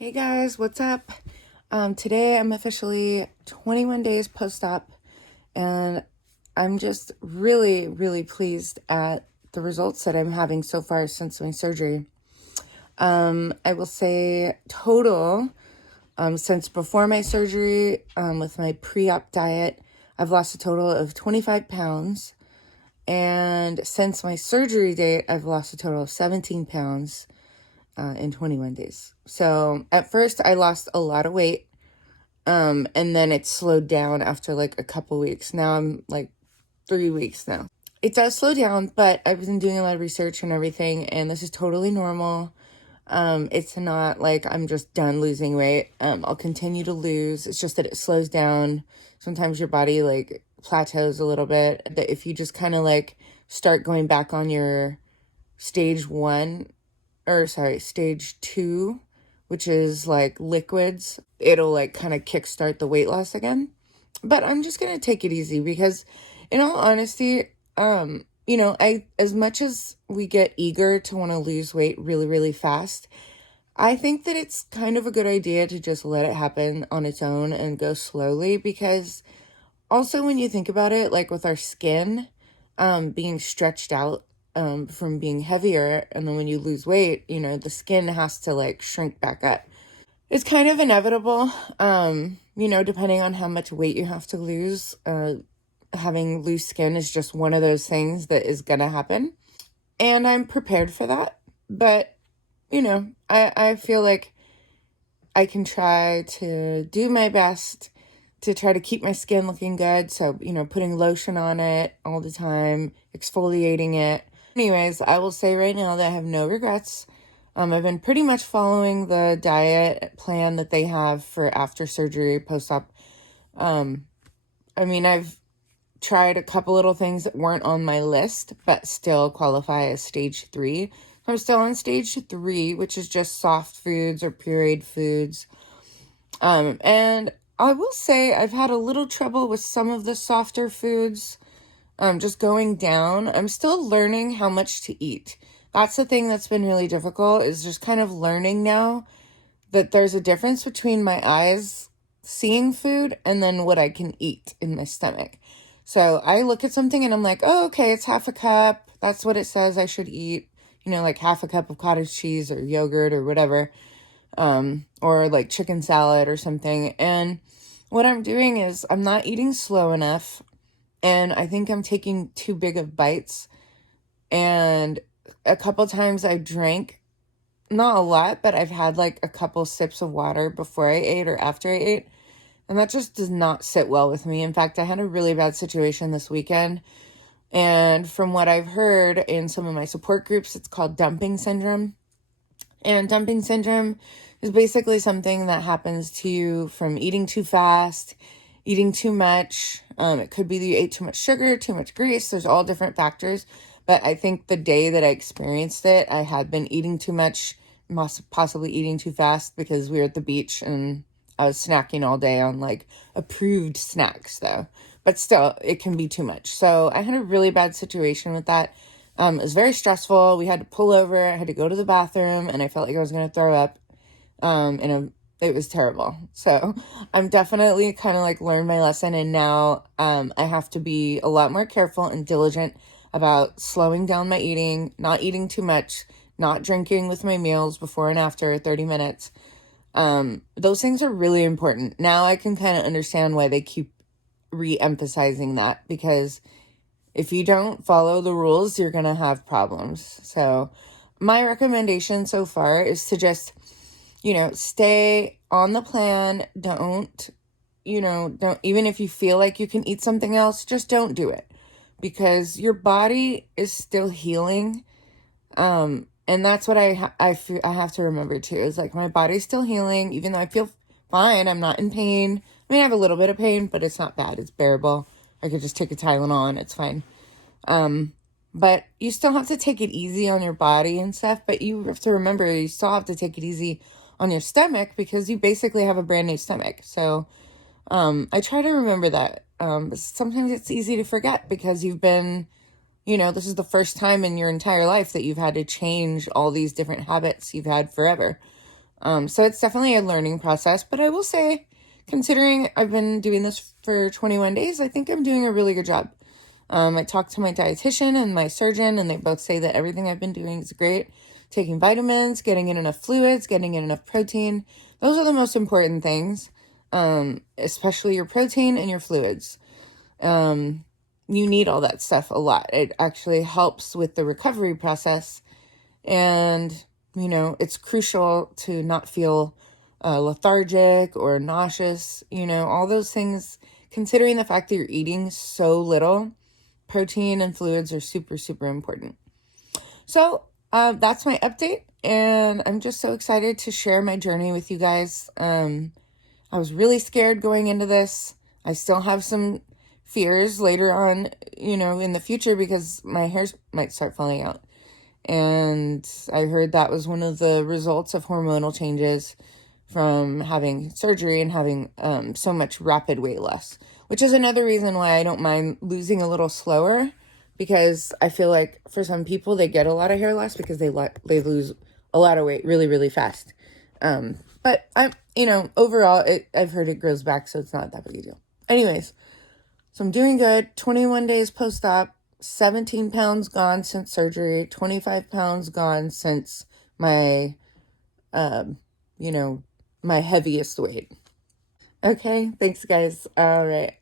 Hey guys, what's up? Today I'm officially 21 days post-op, and I'm just really, really pleased at the results that I'm having so far since my surgery. I will say total, since before my surgery, with my pre-op diet, I've lost a total of 25 pounds. And since my surgery date, I've lost a total of 17 pounds. In 21 days. So at first I lost a lot of weight, and then it slowed down after like a couple weeks. Now I'm like 3 weeks now. It does slow down, but I've been doing a lot of research and everything, and this is totally normal. It's not like I'm just done losing weight. I'll continue to lose. It's just that it slows down. Sometimes your body like plateaus a little bit. That if you just kind of like start going back on your stage 2, which is like liquids, it'll like kind of kickstart the weight loss again. But I'm just gonna take it easy because, in all honesty, as much as we get eager to want to lose weight really, really fast, I think that it's kind of a good idea to just let it happen on its own and go slowly, because also when you think about it, like with our skin being stretched out from being heavier, and then when you lose weight, the skin has to like shrink back up. It's kind of inevitable, depending on how much weight you have to lose. Having loose skin is just one of those things that is gonna happen, and I'm prepared for that. But I feel like I can try to do my best to try to keep my skin looking good. So, putting lotion on it all the time, exfoliating it. Anyways, I will say right now that I have no regrets. I've been pretty much following the diet plan that they have for after surgery, post-op. I've tried a couple little things that weren't on my list, but still qualify as stage 3. I'm still on stage 3, which is just soft foods or pureed foods. And I will say I've had a little trouble with some of the softer foods, just going down. I'm still learning how much to eat. That's the thing that's been really difficult, is just kind of learning now that there's a difference between my eyes seeing food and then what I can eat in my stomach. So I look at something and I'm like, oh, okay, it's half a cup. That's what it says I should eat. Like half a cup of cottage cheese or yogurt or whatever, or like chicken salad or something. And what I'm doing is I'm not eating slow enough, and I think I'm taking too big of bites. And a couple times I drank, not a lot, but I've had like a couple sips of water before I ate or after I ate. And that just does not sit well with me. In fact, I had a really bad situation this weekend. And from what I've heard in some of my support groups, it's called dumping syndrome. And dumping syndrome is basically something that happens to you from eating too fast, eating too much. It could be that you ate too much sugar, too much grease. There's all different factors. But I think the day that I experienced it, I had been eating too much, possibly eating too fast, because we were at the beach and I was snacking all day on like approved snacks though. But still, it can be too much. So I had a really bad situation with that. It was very stressful. We had to pull over. I had to go to the bathroom, and I felt like I was going to throw up. It was terrible. So I'm definitely kind of like learned my lesson, and now I have to be a lot more careful and diligent about slowing down my eating, not eating too much, not drinking with my meals before and after 30 minutes. Those things are really important. Now I can kind of understand why they keep re-emphasizing that, because if you don't follow the rules, you're going to have problems. So my recommendation so far is to just, stay on the plan. Don't, even if you feel like you can eat something else, just don't do it, because your body is still healing. And that's what I have to remember too, is like my body's still healing, even though I feel fine. I'm not in pain. I mean, I have a little bit of pain, but it's not bad. It's bearable. I could just take a Tylenol and it's fine. But you still have to take it easy on your body and stuff, but you have to remember you still have to take it easy on your stomach, because you basically have a brand new stomach. So, I try to remember that. Sometimes it's easy to forget, because you've been, this is the first time in your entire life that you've had to change all these different habits you've had forever. So it's definitely a learning process, but I will say, considering I've been doing this for 21 days, I think I'm doing a really good job. I talked to my dietitian and my surgeon, and they both say that everything I've been doing is great. Taking vitamins, getting in enough fluids, getting in enough protein. Those are the most important things, especially your protein and your fluids. You need all that stuff a lot. It actually helps with the recovery process. And, it's crucial to not feel lethargic or nauseous, all those things, considering the fact that you're eating so little. Protein and fluids are super, super important. So that's my update, and I'm just so excited to share my journey with you guys. I was really scared going into this. I still have some fears later on, in the future because my hair might start falling out. And I heard that was one of the results of hormonal changes from having surgery and having so much rapid weight loss, which is another reason why I don't mind losing a little slower, because I feel like for some people they get a lot of hair loss because they lose a lot of weight really, really fast. But overall, I've heard it grows back, so it's not that big a deal. Anyways, so I'm doing good. 21 days post-op, 17 pounds gone since surgery, 25 pounds gone since my, my heaviest weight. Okay, thanks guys. All right.